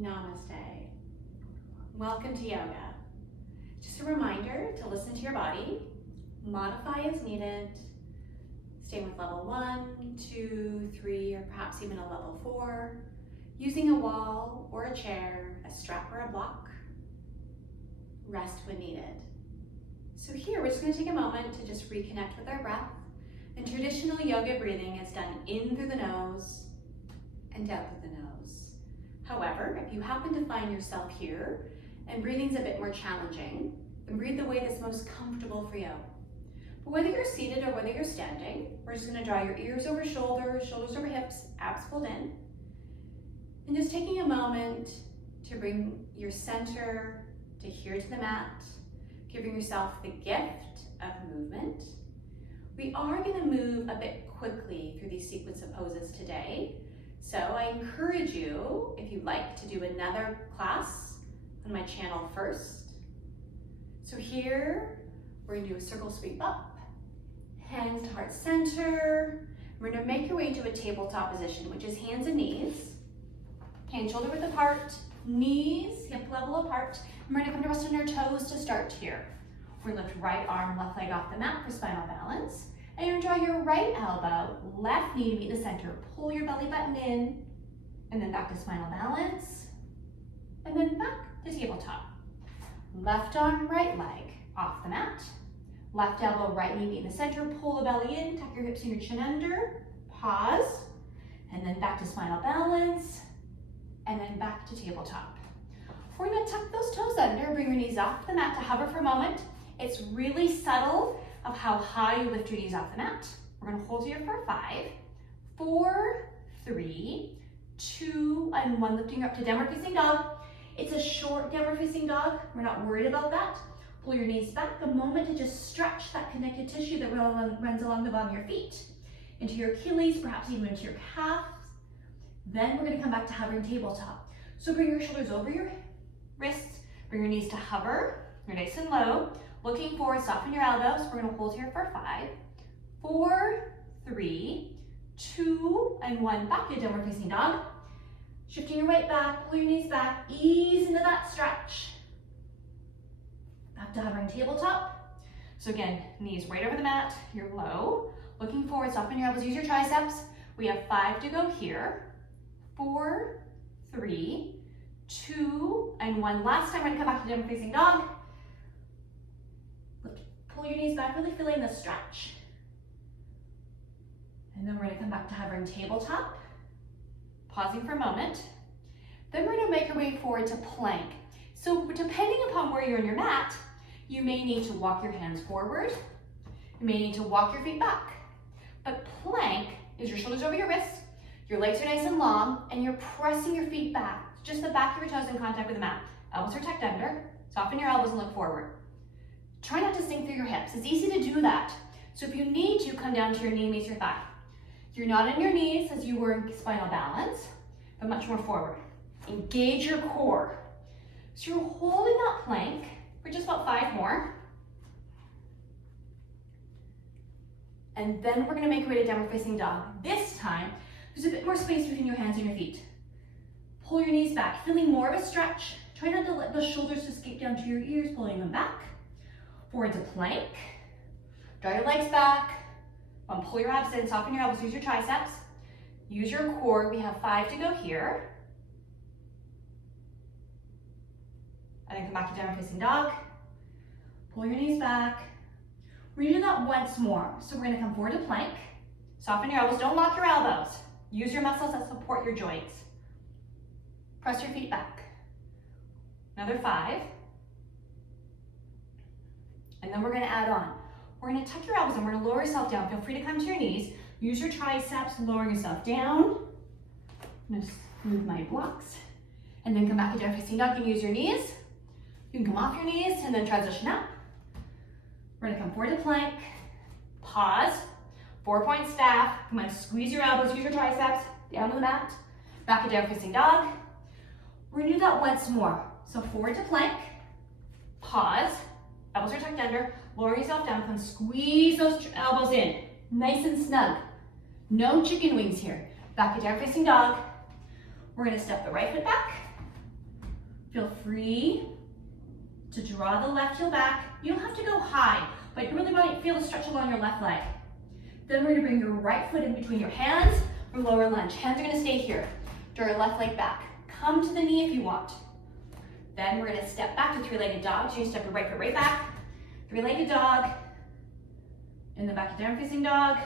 Namaste. Welcome to yoga. Just a reminder to listen to your body, modify as needed, stay with level 1, 2, 3, or perhaps even a level 4, using a wall or a chair, a strap or a block. Rest when needed. So here we're just going to take a moment to just reconnect with our breath. And traditional yoga breathing is done in through the nose and out through the nose. However, if you happen to find yourself here and breathing's a bit more challenging, then breathe the way that's most comfortable for you. But whether you're seated or whether you're standing, we're just going to draw your ears over shoulders, shoulders over hips, abs pulled in. And just taking a moment to bring your center to here to the mat, giving yourself the gift of movement. We are going to move a bit quickly through these sequence of poses today. So I encourage you, if you'd like, to do another class on my channel first. So here, we're going to do a circle sweep up, hands to heart center. We're going to make your way into a tabletop position, which is hands and knees. Hands shoulder width apart, knees hip level apart. And we're going to come to rest on your toes to start here. We're going to lift right arm, left leg off the mat for spinal balance. And you're going to draw your right elbow, left knee to meet the center. Pull your belly button in, and then back to spinal balance, and then back to tabletop. Left arm, right leg off the mat. Left elbow, right knee meet the center. Pull the belly in, tuck your hips and your chin under. Pause, and then back to spinal balance, and then back to tabletop. We're going to tuck those toes under, bring your knees off the mat to hover for a moment. It's really subtle of how high you lift your knees off the mat. We're going to hold here for 5, 4, 3, 2, and 1. Lifting up to downward facing dog. It's a short downward facing dog. We're not worried about that. Pull your knees back a moment to just stretch that connective tissue that runs along the bottom of your feet, into your Achilles, perhaps even into your calves. Then we're going to come back to hovering tabletop. So bring your shoulders over your wrists, bring your knees to hover. You're nice and low. Looking forward, soften your elbows. We're going to hold here for 5, 4, 3, 2, and 1. Back to downward facing dog. Shifting your weight back, pull your knees back, ease into that stretch. Back to hovering tabletop. So again, knees right over the mat, you're low. Looking forward, soften your elbows, use your triceps. We have 5 to go here. 4, 3, 2, and 1. Last time, we're going to come back to downward facing dog. Pull your knees back, really feeling the stretch. And then we're going to come back to hovering tabletop. Pausing for a moment. Then we're going to make our way forward to plank. So depending upon where you're on your mat, you may need to walk your hands forward. You may need to walk your feet back. But plank is your shoulders over your wrists, your legs are nice and long, and you're pressing your feet back. Just the back of your toes in contact with the mat. Elbows are tucked under. Soften your elbows and look forward. Try not to sink through your hips. It's easy to do that. So if you need to, come down to your knee meets your thigh. You're not on your knees as you were in spinal balance, but much more forward. Engage your core. So you're holding that plank for just about 5 more. And then we're going to make our way to downward facing dog. This time, there's a bit more space between your hands and your feet. Pull your knees back, feeling more of a stretch. Try not to let the shoulders escape down to your ears, pulling them back. Forward to plank. Draw your legs back. Pull your abs in, soften your elbows, use your triceps. Use your core. We have 5 to go here. And then come back to downward facing dog. Pull your knees back. We're going to do that once more. So we're going to come forward to plank. Soften your elbows. Don't lock your elbows. Use your muscles that support your joints. Press your feet back. Another 5. And then we're going to add on. We're going to tuck your elbows and we're going to lower yourself down. Feel free to come to your knees. Use your triceps, lowering yourself down. I'm going to move my blocks. And then come back to downward facing dog. You can use your knees. You can come off your knees and then transition up. We're going to come forward to plank. Pause. 4-point staff. Come on, squeeze your elbows, use your triceps. Down to the mat. Back to downward facing dog. We're going to do that once more. So forward to plank. Pause. Elbows are tucked under. Lower yourself down. Come squeeze those elbows in. Nice and snug. No chicken wings here. Back to downward facing dog. We're going to step the right foot back. Feel free to draw the left heel back. You don't have to go high, but you really might feel a stretch along your left leg. Then we're gonna bring your right foot in between your hands for lower lunge. Hands are gonna stay here. Draw your left leg back. Come to the knee if you want. Then we're gonna step back to three-legged dog. So you step your right foot right back. Three-legged dog. In the back to down facing dog.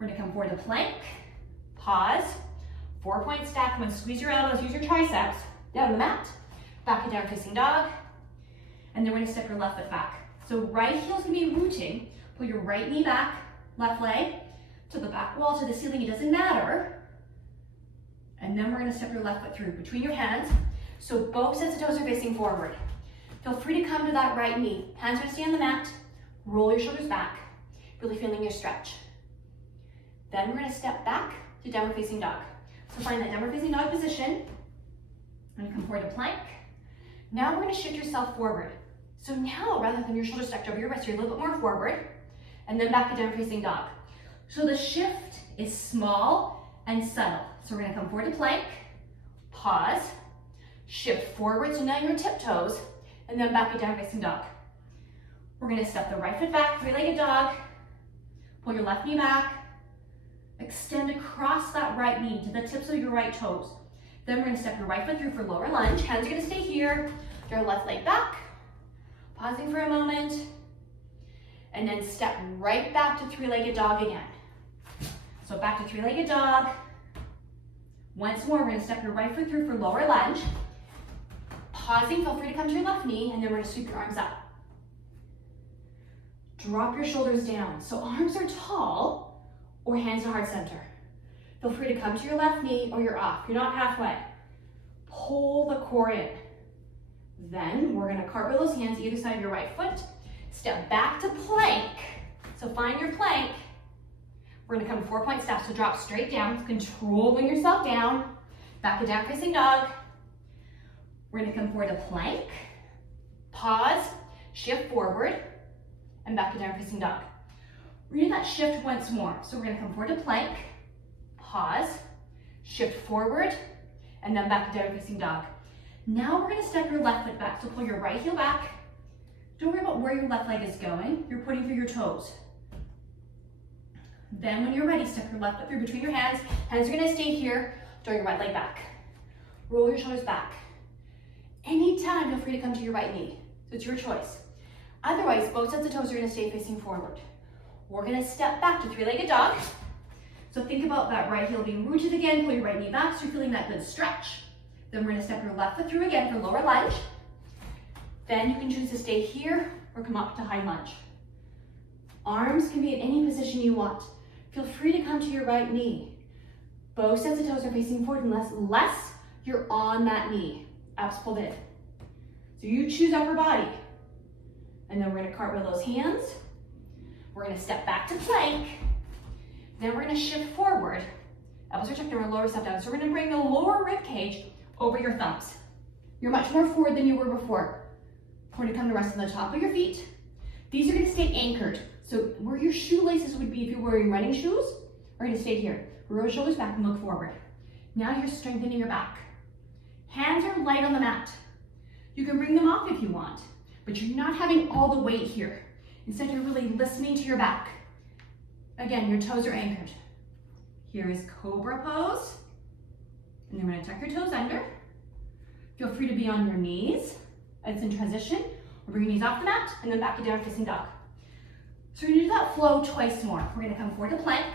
We're gonna come forward to plank. Pause. 4-point stack. I'm gonna squeeze your elbows, use your triceps. Down on the mat. Back to down facing dog. And then we're gonna step your left foot back. So right heel's gonna be rooting. Pull your right knee back, left leg to the back wall, to the ceiling, it doesn't matter. And then we're gonna step your left foot through between your hands. So both sets of toes are facing forward. Feel free to come to that right knee. Hands are gonna stay on the mat. Roll your shoulders back. Really feeling your stretch. Then we're gonna step back to downward facing dog. So find that downward facing dog position. I'm gonna come forward to plank. Now we're gonna shift yourself forward. So now, rather than your shoulders stacked over your wrist, you're a little bit more forward, and then back to downward facing dog. So the shift is small and subtle. So we're gonna come forward to plank, pause, shift forward, so now you're tiptoes, and then back to downward facing dog. We're gonna step the right foot back, three-legged dog, pull your left knee back, extend across that right knee to the tips of your right toes. Then we're gonna step your right foot through for lower lunge. Hands are gonna stay here. Draw your left leg back. Pausing for a moment. And then step right back to three-legged dog again. So back to three-legged dog. Once more, we're gonna step your right foot through for lower lunge. Pausing, feel free to come to your left knee, and then we're gonna sweep your arms up. Drop your shoulders down. So arms are tall or hands to heart center. Feel free to come to your left knee or you're off. You're not halfway. Pull the core in. Then we're gonna cartwheel those hands either side of your right foot. Step back to plank. So find your plank. We're gonna come 4-point step. So drop straight down, controlling yourself down. Back to down facing dog. We're gonna come forward to plank. Pause, shift forward, and back to down facing dog. We're gonna do that shift once more. So we're gonna come forward to plank. Pause, shift forward, and then back to down facing dog. Now we're gonna step your left foot back. So pull your right heel back. Don't worry about where your left leg is going. You're putting through your toes. Then when you're ready, step your left foot through between your hands. Hands are gonna stay here. Draw your right leg back. Roll your shoulders back. Anytime, feel free to come to your right knee. So it's your choice. Otherwise, both sets of toes are gonna stay facing forward. We're gonna step back to three-legged dog. So think about that right heel being rooted again. Pull your right knee back so you're feeling that good stretch. Then we're gonna step your left foot through again for lower lunge. Then you can choose to stay here or come up to high lunge. Arms can be in any position you want. Feel free to come to your right knee. Both sets of toes are facing forward unless you're on that knee. Abs pulled in. So you choose upper body. And then we're gonna cartwheel those hands. We're gonna step back to plank. Then we're gonna shift forward. Elbows are tucked and we're lower step down. So we're gonna bring the lower rib cage over your thumbs. You're much more forward than you were before. We're gonna come to rest on the top of your feet. These are gonna stay anchored. So where your shoelaces would be if you're wearing running shoes, are gonna stay here. Roll your shoulders back and look forward. Now you're strengthening your back. Hands are light on the mat. You can bring them off if you want, but you're not having all the weight here. Instead, you're really listening to your back. Again, your toes are anchored. Here is cobra pose. And then we're gonna tuck your toes under. Feel free to be on your knees as in transition. Or bring your knees off the mat and then back to down facing dog. So we're gonna do that flow twice more. We're gonna come forward to plank.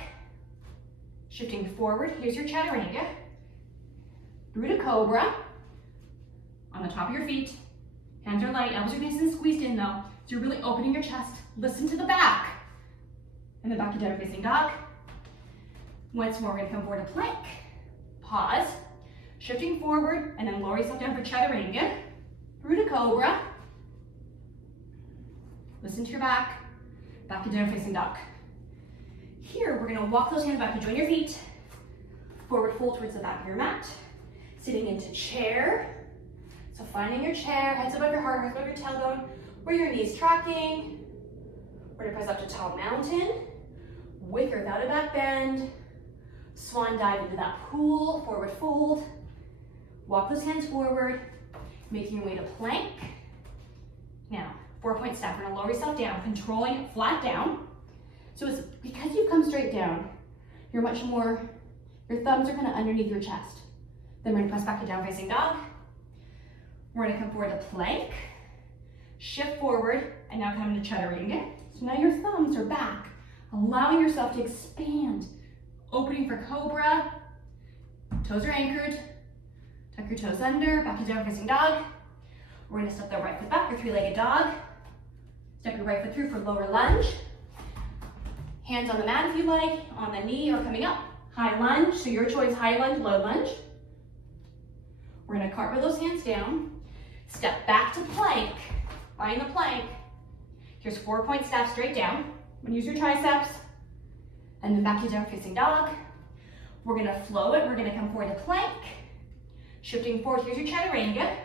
Shifting forward, here's your chaturanga. Through to cobra. On the top of your feet. Hands are light, elbows are nice and squeezed in though. So you're really opening your chest. Listen to the back. And then back to down facing dog. Once more, we're gonna come forward to plank. Pause. Shifting forward, and then lower yourself down for chaturanga. Through to cobra. Listen to your back. Back to down facing dog. Here, we're gonna walk those hands back to join your feet. Forward fold towards the back of your mat. Sitting into chair. So finding your chair, heads above your heart, heart above your tailbone, where your knees tracking. We're gonna press up to tall mountain, with or without a back bend. Swan dive into that pool, forward fold. Walk those hands forward. making your way to plank. Now, 4-point staff, we're gonna lower yourself down, controlling it flat down. So it's because you come straight down, you're much more, your thumbs are kind of underneath your chest. Then we're gonna press back to down facing dog. We're gonna come forward to plank, shift forward, and now come to chaturanga. So now your thumbs are back, allowing yourself to expand, opening for cobra. Toes are anchored. Tuck your toes under, back to down facing dog. We're gonna step the right foot back for three-legged dog. Step your right foot through for lower lunge. Hands on the mat if you like, on the knee or coming up. High lunge, so your choice, high lunge, low lunge. We're gonna cartwheel those hands down. Step back to plank, find the plank. Here's 4-point staff straight down. I'm gonna use your triceps. And then back to down facing dog. We're gonna flow it, we're gonna come forward to plank. Shifting forward, here's your chaturanga.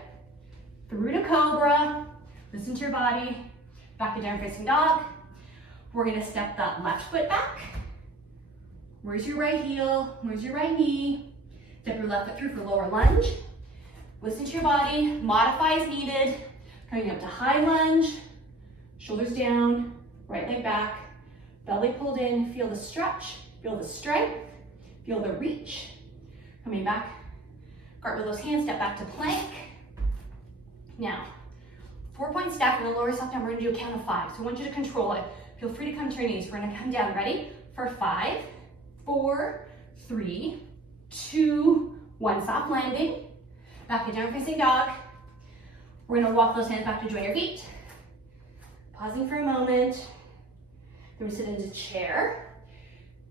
Through to cobra, listen to your body. Back to down facing dog. We're gonna step that left foot back. Where's your right heel? Where's your right knee? Step your left foot through for lower lunge. Listen to your body, modify as needed. Coming up to high lunge, shoulders down, right leg back, belly pulled in, feel the stretch, feel the strength, feel the reach. Coming back, cartwheel those hands, step back to plank. Now, 4-point staff, we're gonna lower yourself down, we're gonna do a count of 5. So I want you to control it. Feel free to come to your knees. We're gonna come down, ready? For 5, 4, 3, 2, 1, soft landing. Back to down facing dog. We're gonna walk those hands back to join your feet. Pausing for a moment. Then we sit into chair.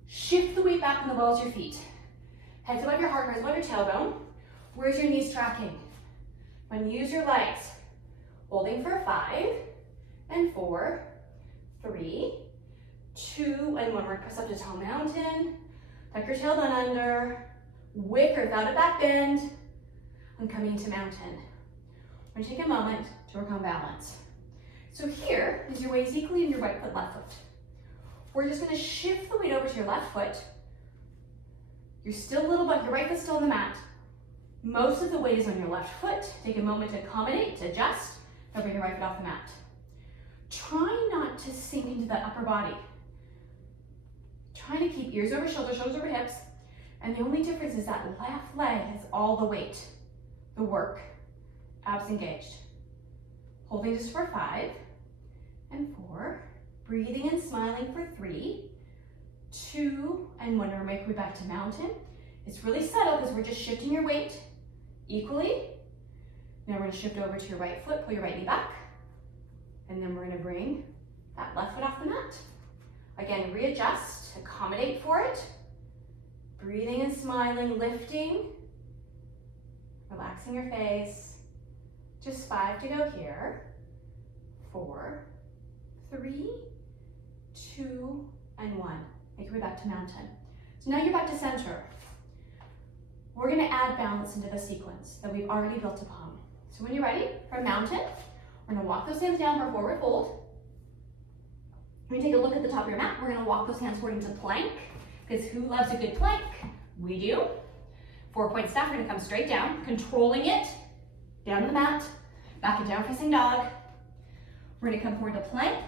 Shift the weight back on the balls of your feet. Heads above your heart, hearts above your tailbone. Where's your knees tracking? When you use your legs, holding for 5 and 4, 3, 2, and 1. We're gonna press up to tall mountain. Tuck your tailbone under. With or without a back bend. And coming to mountain. We're gonna take a moment to work on balance. So here is your weight is equally in your right foot, left foot. We're just gonna shift the weight over to your left foot. You're still a little bit, your right foot's still on the mat. Most of the weight is on your left foot. Take a moment to accommodate, to adjust, and bring your right foot off the mat. Try not to sink into the upper body. Try to keep ears over shoulders, shoulders over hips, and the only difference is that left leg has all the weight, the work, abs engaged. Holding just for 5 and 4, breathing and smiling for 3, 2, and 1. We're making way back to mountain. It's really subtle because we're just shifting your weight equally. Now we're going to shift over to your right foot, pull your right knee back, and then we're going to bring that left foot off the mat. Again, readjust, accommodate for it. Breathing and smiling, lifting, relaxing your face. Just 5 to go here. 4, 3, 2, and 1. Make your way back to mountain. So now you're back to center. We're gonna add balance into the sequence that we've already built upon. So when you're ready for mountain, we're gonna walk those hands down for a forward fold. We're gonna take a look at the top of your mat. We're gonna walk those hands forward into plank, because who loves a good plank? We do. 4-point staff, we're gonna come straight down, controlling it, down the mat, back and down facing dog. We're gonna come forward to plank,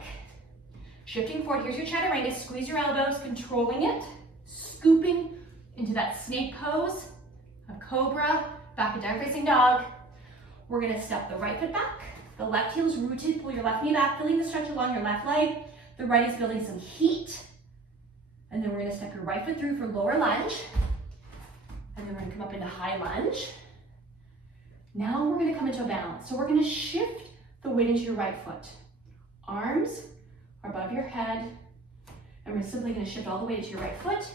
shifting forward. Here's your chaturanga, squeeze your elbows, controlling it, scooping into that snake pose of cobra, back and down facing dog. We're gonna step the right foot back, the left heel is rooted, pull your left knee back, feeling the stretch along your left leg. The right is building some heat. And then we're gonna step your right foot through for lower lunge. And then we're gonna come up into high lunge. Now we're gonna come into a balance. So we're gonna shift the weight into your right foot. Arms are above your head. And we're simply gonna shift all the way to your right foot.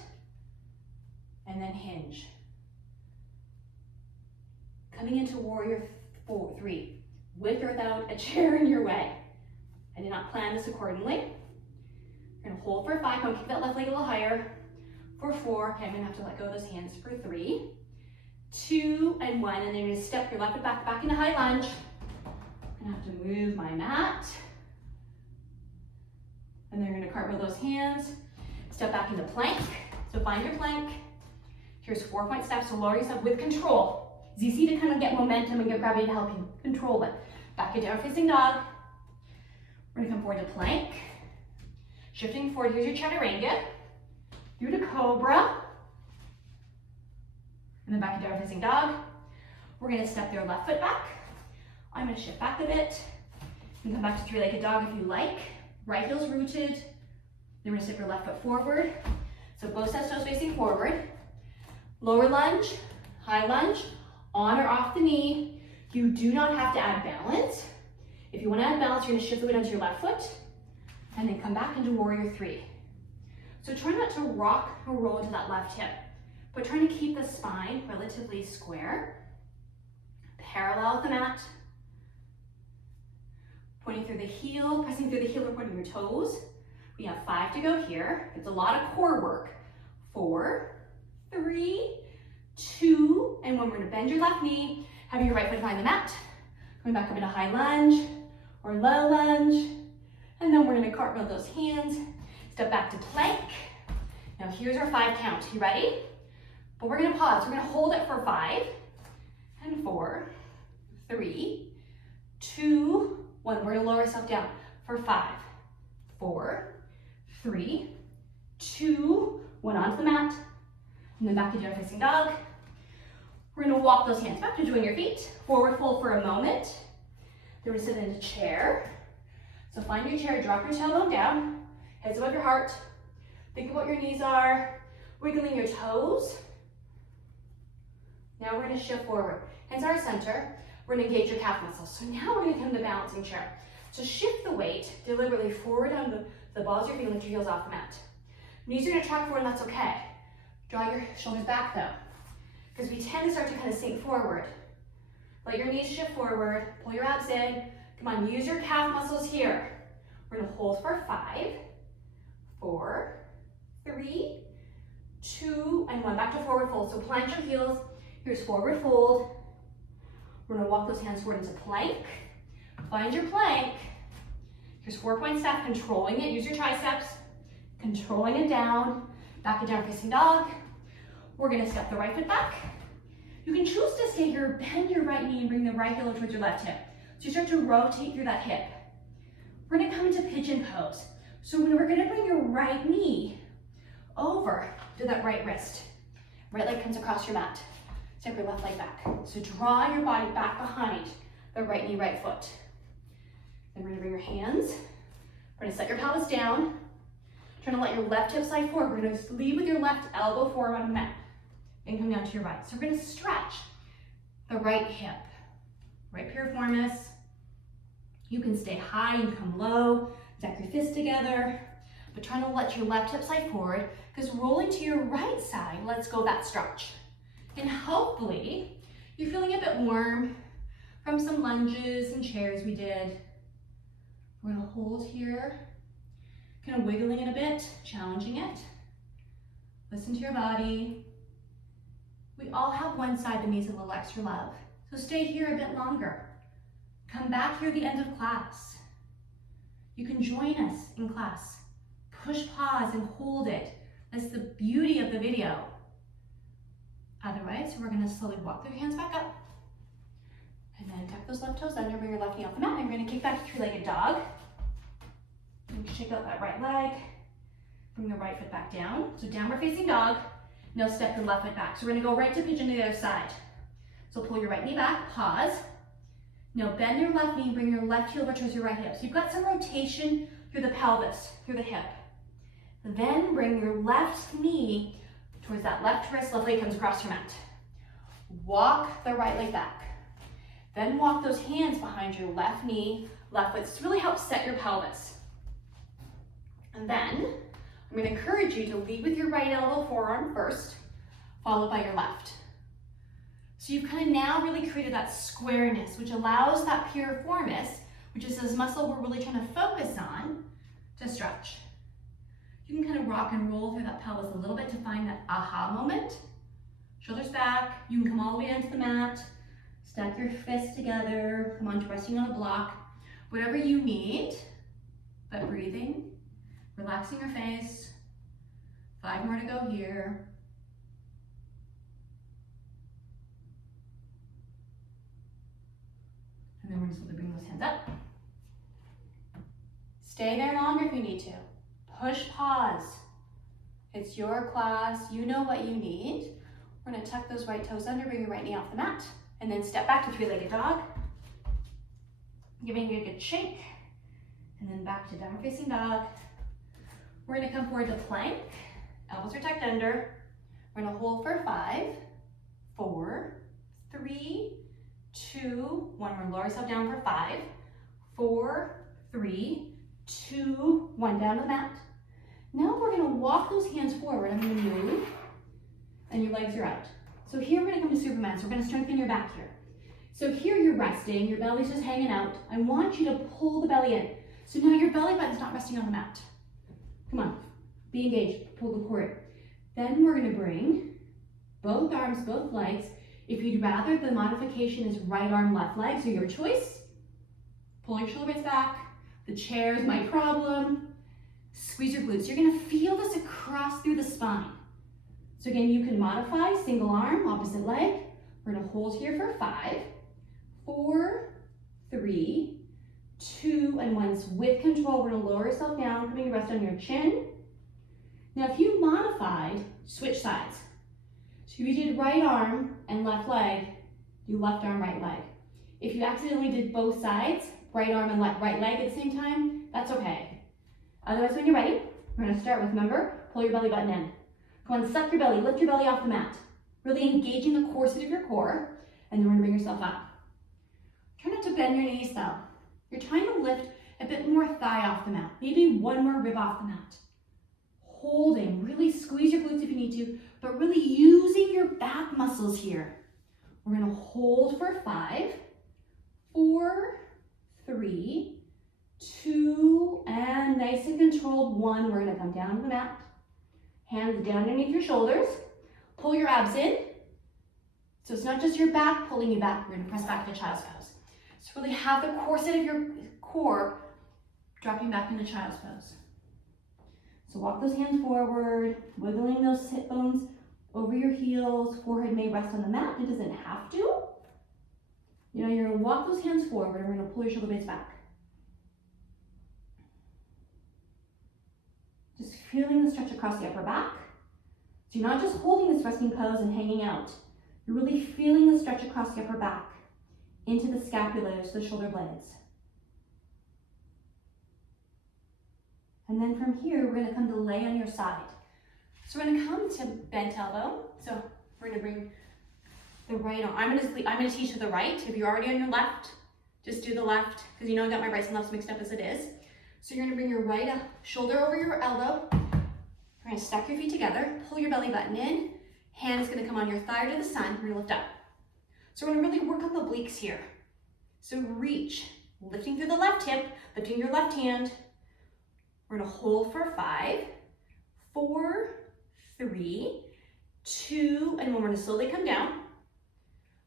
And then hinge. Coming into warrior 3, with or without a chair in your way. I did not plan this accordingly. We're gonna hold for 5, come kick that left leg a little higher. For 4, okay, I'm gonna have to let go of those hands for 3, 2, and 1, and then you're gonna step your left foot back into high lunge. I'm gonna have to move my mat. And then you're gonna cartwheel those hands, step back into plank. So find your plank. Here's 4-point steps, so lower yourself with control. It's easy to kind of get momentum and get gravity to help you control it. Back to down facing dog. We're gonna come forward to plank. Shifting forward, here's your chaturanga. Through to cobra. And then back to down facing dog. We're gonna step your left foot back. I'm gonna shift back a bit. You can come back to three-legged dog if you like. Right heel's rooted. Then we're gonna step your left foot forward. So both sets toes facing forward. Lower lunge, high lunge, on or off the knee. You do not have to add balance. If you want to add balance, you're going to shift the weight onto your left foot and then come back into warrior three. So try not to rock or roll into that left hip, but trying to keep the spine relatively square, parallel with the mat. Pointing through the heel, pressing through the heel or pointing your toes. We have 5 to go here. It's a lot of core work. 4, 3, 2, and 1. We're gonna bend your left knee, having your right foot behind the mat. Going back up into high lunge or low lunge. And then we're gonna cartwheel those hands. Step back to plank. Now here's our 5 count. You ready? But we're gonna pause. We're gonna hold it for 5 and 4, 3, 2, 1. We're gonna lower ourselves down for 5, 4, 3, 2, 1. Onto the mat. And then back to down facing dog. We're gonna walk those hands back to join your feet. Forward fold for a moment. Then we're gonna sit in a chair. So find your chair, drop your tailbone down, heads above your heart. Think of what your knees are, wiggling your toes. Now we're gonna shift forward. Hands are center. We're gonna engage your calf muscles. So now we're gonna come to balancing chair. So shift the weight deliberately forward on the balls of your feet and lift your heels off the mat. Knees are gonna track forward, and that's okay. Draw your shoulders back though, because we tend to start to kind of sink forward. Let your knees shift forward, pull your abs in. Come on, use your calf muscles here. We're gonna hold for 5, 4, 3, 2, and 1. Back to forward fold. So plant your heels. Here's forward fold. We're gonna walk those hands forward into plank. Find your plank. Here's 4-point staff, controlling it. Use your triceps. Controlling it down. Back to down facing dog. We're gonna step the right foot back. You can choose to stay here, bend your right knee and bring the right heel towards your left hip. So you start to rotate through that hip. We're gonna come into pigeon pose. So we're gonna bring your right knee over to that right wrist. Right leg comes across your mat. Step your left leg back. So draw your body back behind the right knee, right foot. Then we're gonna bring your hands. We're gonna set your pelvis down. Trying to let your left hip slide forward. We're gonna lead with your left elbow forward on the mat and come down to your right. So we're gonna stretch the right hip. Right piriformis. You can stay high, you can come low, stack your fists together, but trying to let your left hip slide forward, because rolling to your right side, let's go that stretch. And hopefully, you're feeling a bit warm from some lunges and chairs we did. We're gonna hold here, kind of wiggling it a bit, challenging it. Listen to your body. We all have one side that needs a little extra love. So stay here a bit longer. Come back here at the end of class. You can join us in class. Push pause and hold it. That's the beauty of the video. Otherwise, we're gonna slowly walk through your hands back up. And then tuck those left toes under, bring your left knee off the mat, and we're gonna kick back to three-legged dog. And shake out that right leg. Bring the right foot back down. So downward facing dog. Now step your left foot back. So we're gonna go right to pigeon to the other side. So pull your right knee back, pause. Now bend your left knee, bring your left heel over towards your right hip. So you've got some rotation through the pelvis, through the hip. Then bring your left knee towards that left wrist, left leg comes across your mat. Walk the right leg back. Then walk those hands behind your left knee, left foot. This really helps set your pelvis. And then I'm going to encourage you to lead with your right elbow, forearm first, followed by your left. So you've kind of now really created that squareness, which allows that piriformis, which is this muscle we're really trying to focus on, to stretch. You can kind of rock and roll through that pelvis a little bit to find that aha moment. Shoulders back. You can come all the way onto the mat. Stack your fists together. Come on to resting on a block. Whatever you need, but breathing. Relaxing your face. 5 more to go here. And then we're just going to bring those hands up. Stay there longer if you need to. Push pause. It's your class. You know what you need. We're going to tuck those right toes under, bring your right knee off the mat, and then step back to three-legged dog. Giving you a good shake. And then back to downward facing dog. We're going to come forward to plank. Elbows are tucked under. We're going to hold for 5, 4, 3, 2, 1. We're going to lower ourselves down for 5, 4, 3, 2, 1. Down to the mat. Now we're going to walk those hands forward. I'm going to move, and your legs are out. So here we're going to come to Superman. So we're going to strengthen your back here. So here you're resting. Your belly's just hanging out. I want you to pull the belly in. So now your belly button's not resting on the mat. Come on. Be engaged. Pull the core. Then we're going to bring both arms, both legs. If you'd rather, the modification is right arm, left leg, so your choice. Pull your shoulder blades back. The chair is my problem. Squeeze your glutes. You're going to feel this across through the spine. So again, you can modify single arm, opposite leg. We're going to hold here for 5, 4, 3, 2, and 1. With control, we're going to lower yourself down, coming to rest on your chin. Now, if you modified, switch sides. So if you did right arm and left leg, do left arm, right leg. If you accidentally did both sides, right arm and right leg at the same time, that's okay. Otherwise, when you're ready, we're going to start with, remember, pull your belly button in. Come on, suck your belly, lift your belly off the mat. Really engaging the core seat of your core, and then we're going to bring yourself up. Try not to bend your knees though. You're trying to lift a bit more thigh off the mat, maybe one more rib off the mat. Holding, really squeeze your glutes if you need to, but really using your back muscles here. We're going to hold for 5, 4, 3, 2, and nice and controlled 1. We're going to come down to the mat. Hands down underneath your shoulders. Pull your abs in. So it's not just your back pulling you back. We're going to press back to child's pose. So really have the corset of your core dropping back into child's pose. So walk those hands forward, wiggling those hip bones over your heels. Forehead may rest on the mat. It doesn't have to. You know, you're going to walk those hands forward and we're going to pull your shoulder blades back. Just feeling the stretch across the upper back. So you're not just holding this resting pose and hanging out. You're really feeling the stretch across the upper back into the scapula, so the shoulder blades. And then from here, we're going to come to lay on your side. So we're going to come to bent elbow. So we're going to bring the right arm. I'm going to teach to the right. If you're already on your left, just do the left, because you know I got my rights and lefts mixed up as it is. So you're going to bring your right shoulder over your elbow. We're going to stack your feet together, pull your belly button in. Hand is going to come on your thigh to the sun. We're going to lift up. So we're going to really work on the obliques here. So reach, lifting through the left hip, lifting your left hand. We're going to hold for 5, 4, 3, 2, and 1. We're going to slowly come down.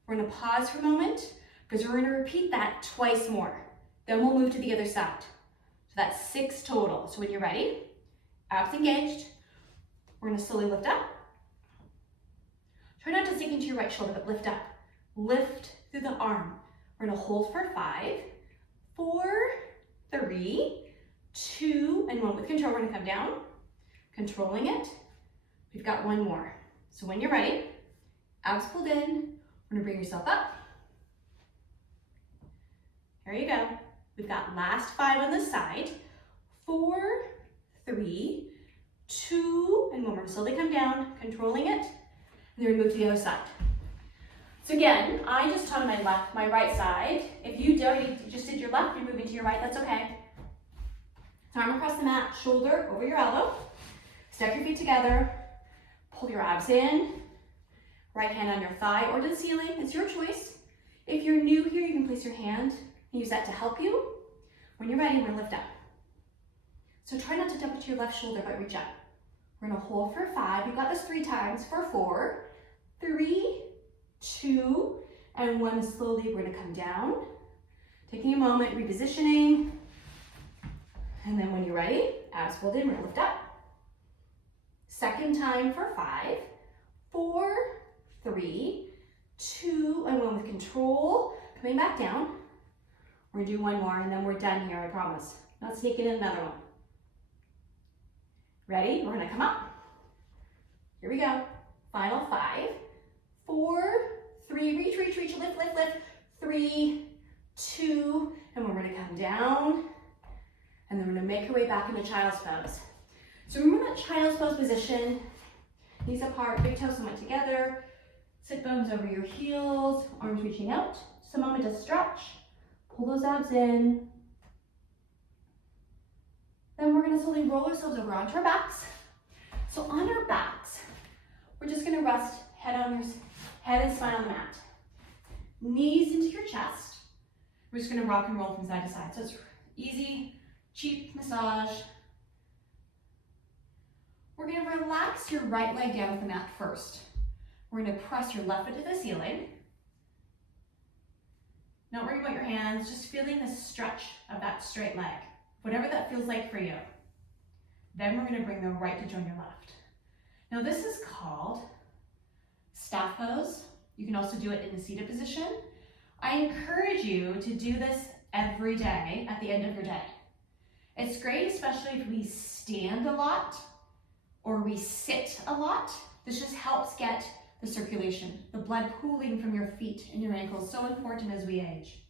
We're going to pause for a moment because we're going to repeat that twice more. Then we'll move to the other side. So that's 6 total. So when you're ready, abs engaged, we're going to slowly lift up. Try not to sink into your right shoulder, but lift up. Lift through the arm. We're going to hold for 5, 4, 3, 2, and 1. With control, we're going to come down, controlling it. We've got 1 more. So when you're ready, abs pulled in, we're going to bring yourself up. There you go. We've got last 5 on this side. 4, 3, 2, and 1. We're going to slowly come down, controlling it, and then we move to the other side. So again, I just taught my right side. If you already just did your left, you're moving to your right, that's okay. So arm across the mat, shoulder over your elbow. Stack your feet together. Pull your abs in. Right hand on your thigh or to the ceiling. It's your choice. If you're new here, you can place your hand and use that to help you. When you're ready, we're going to lift up. So try not to dump to your left shoulder, but reach up. We're going to hold for 5. We've got this 3 times for 4, 3, 2, and 1. Slowly, we're going to come down. Taking a moment, repositioning. And then when you're ready, abs pulled in, we're going to lift up. Second time for 5, 4, 3, 2, and 1 with control. Coming back down. We're gonna do one more and then we're done here, I promise. Not sneaking in another one. Ready? We're gonna come up. Here we go. Final 5, 4, 3, reach, reach, reach, lift, lift, lift. 3, 2, and we're gonna come down. And then we're gonna make our way back into child's pose. So remember that child's pose position. Knees apart, big toes somewhat together. Sit bones over your heels, arms reaching out. Just a moment to stretch. Pull those abs in. Then we're gonna slowly roll ourselves over onto our backs. So on our backs, we're just gonna rest head and spine on the mat. Knees into your chest. We're just gonna rock and roll from side to side. So it's easy, cheap massage. We're gonna relax your right leg down with the mat first. We're gonna press your left foot to the ceiling. Not worrying about your hands, just feeling the stretch of that straight leg, whatever that feels like for you. Then we're gonna bring the right to join your left. Now this is called staff pose. You can also do it in the seated position. I encourage you to do this every day at the end of your day. It's great, especially if we stand a lot or we sit a lot. This just helps get the circulation, the blood pooling from your feet and your ankles, so important as we age.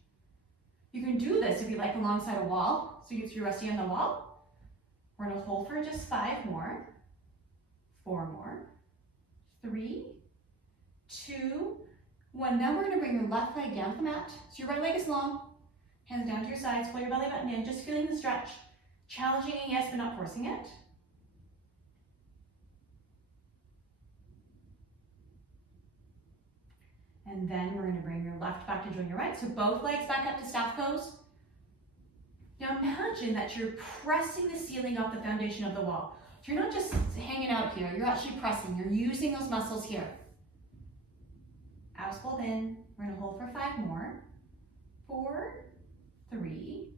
You can do this if you like alongside a wall, so you're resting on the wall. We're gonna hold for just 5 more, 4 more, 3, 2, 1. Now we're gonna bring your left leg down to the mat. So your right leg is long, hands down to your sides, pull your belly button in, just feeling the stretch. Challenging it, yes, but not forcing it. And then we're gonna bring your left back to join your right. So both legs back up to staff pose. Now imagine that you're pressing the ceiling off the foundation of the wall. So you're not just hanging out here, you're actually pressing. You're using those muscles here. Abs pulled in. We're gonna hold for 5 more. 4, 3,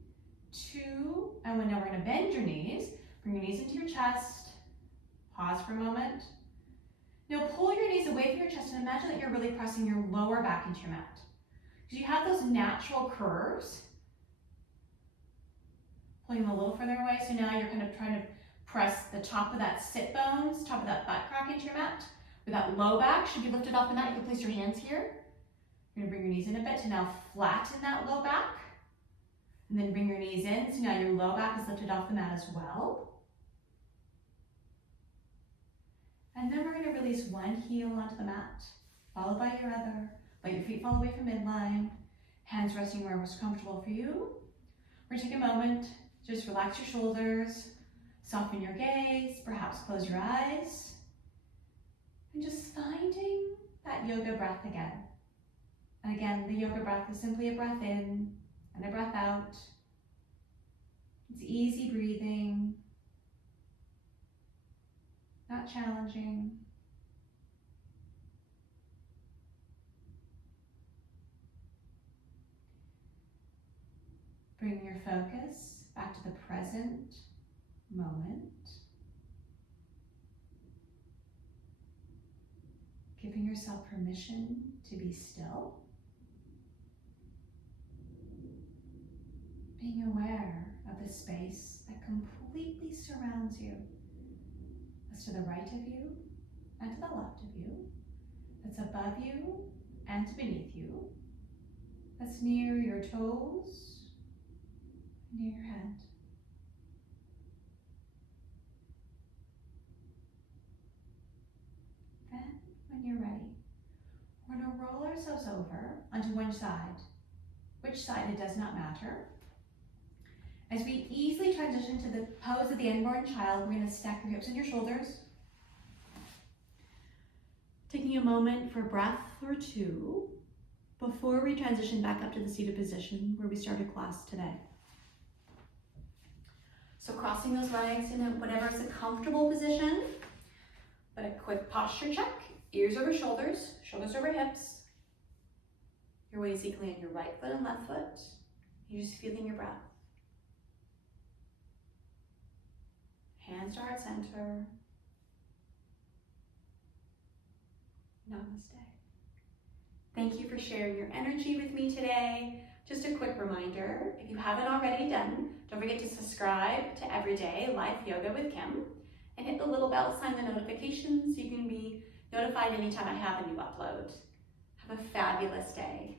2, and now we're gonna bend your knees. Bring your knees into your chest. Pause for a moment. Now pull your knees away from your chest and imagine that you're really pressing your lower back into your mat. Because you have those natural curves. Pulling them a little further away, so now you're kind of trying to press the top of that sit bones, top of that butt crack into your mat. With that low back should be lifted off the mat. You can place your hands here. You're gonna bring your knees in a bit to now flatten that low back. And then bring your knees in, so now your low back is lifted off the mat as well. And then we're gonna release one heel onto the mat, followed by your other. Let your feet fall away from midline. Hands resting where was comfortable for you. We're gonna take a moment, just relax your shoulders, soften your gaze, perhaps close your eyes. And just finding that yoga breath again. And again, the yoga breath is simply a breath in and a breath out. It's easy breathing, not challenging. Bring your focus back to the present moment. Giving yourself permission to be still. Being aware of the space that completely surrounds you. That's to the right of you and to the left of you. That's above you and beneath you. That's near your toes, near your head. Then, when you're ready, we're going to roll ourselves over onto one side. Which side, it does not matter. As we easily transition to the pose of the unborn child, we're going to stack your hips and your shoulders. Taking a moment for a breath or two before we transition back up to the seated position where we started class today. So crossing those legs in whatever is a comfortable position, but a quick posture check. Ears over shoulders, shoulders over hips. Your weight is equally on your right foot and left foot. You're just feeling your breath. Hands to heart center. Namaste. Thank you for sharing your energy with me today. Just a a quick reminder, if you haven't already done, don't forget to subscribe to Everyday Life Yoga with Kim and hit the little bell sign, the notifications, so you can be notified anytime I have a new upload. Have a fabulous day.